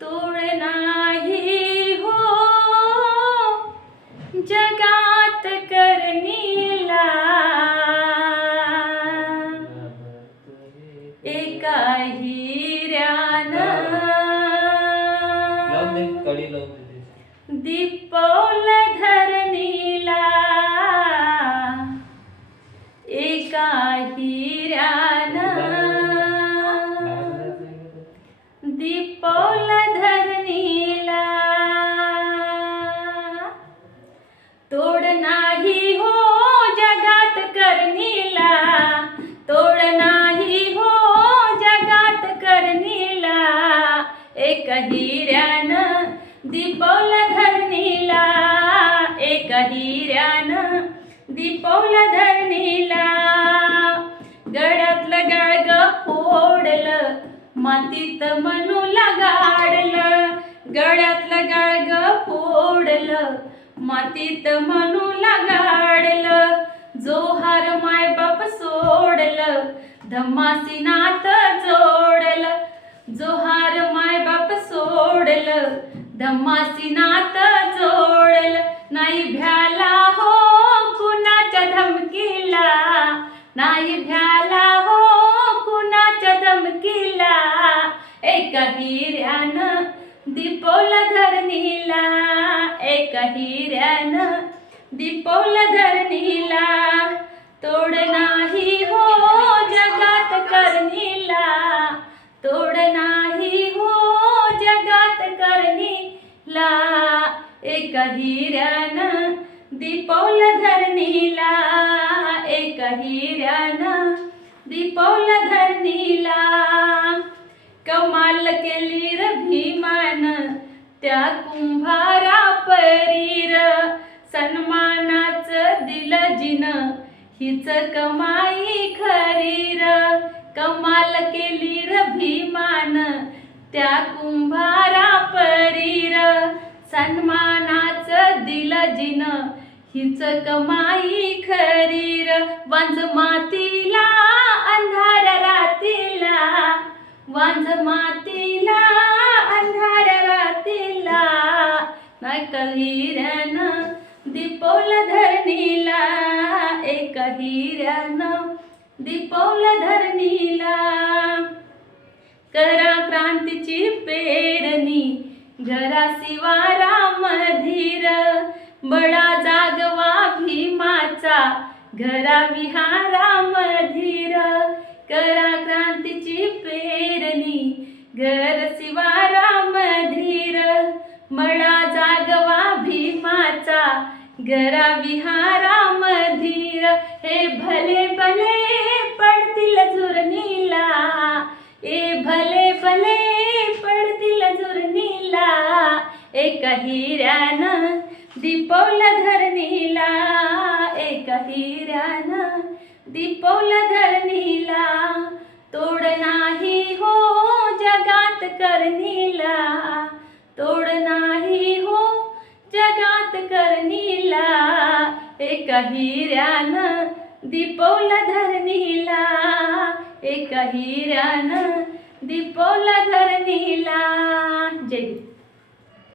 तोड नाही हो जगात करणीला, एका हिऱ्यानं दिपवलं धरणीला, एका हिऱ्यानं दिपवलं धरणीला. तोड नाही हो जगात करणीला, तोड नाही हो जगात करणीला, एक हिऱ्यानं दिपवलं धरणीला, एक हिऱ्यानं दिपवलं धरणीला. गळ्यातलं गाळग फोडलं मातीत मनूला गाडलं, गळ्यातलं गाळग फोडलं मातीत मनूला गाडलं. जोहार मायबाप सोडलं धम्मासी नातं जोडलं, जोहार मायबाप सोडलं धम्मासी नातं जोडलं. नाही भ्याला हो कुणाच्या धमकीला, नाही भ्याला हो कुणाच्या धमकीला, एका हिऱ्यानं दिपवलं धरणीला, एका हिऱ्यानं दिपवलं धरणीला. तोड नाही हो जगात करणीला, तोड नाही हो जगात करणीला, एका हिऱ्यानं दिपवलं धरणीला, एका हिऱ्यानं दिपवलं धरणीला. कमाल केली र भीमानं त्या कुंभारा परीर, सन्मानाचं दिलं जिनं हिच कमाई खरीर. कमाल केली र भीमानं त्या कुंभारा परीर, सन्मानाचं दिलं जिनं हिच कमाई खरीर. वांझ मातीला अंधार रातीला, वांझ मातीला अंधार रातीला, एका हिऱ्यानं दिपवलं धरणीला, एका हिऱ्यानं दिपवलं धरणीला. करा क्रांतीची पेरणी घरा शिवारा मधीर, बळा जागवा भीमाचा घरा विहारा मधीर. करा क्रांतीची पेरणी घर शिवारा मधीर, बळा जागवा भीमाचा घरा विहारा मधीर. हे भले भले पडतील झुरणीला, ए भले भले पडतील झुरणीला, एका हिऱ्यानं दिपवलं धरणीला, एका हिऱ्यानं दिपवलं धरणीला. तोड नाही हो जगात करणीला, तोड नाही हो जगात करणीला, एका हिऱ्यानं दिपवलं धरणीला, एका हिऱ्यानं दिपवलं धरणीला. जय हिंद.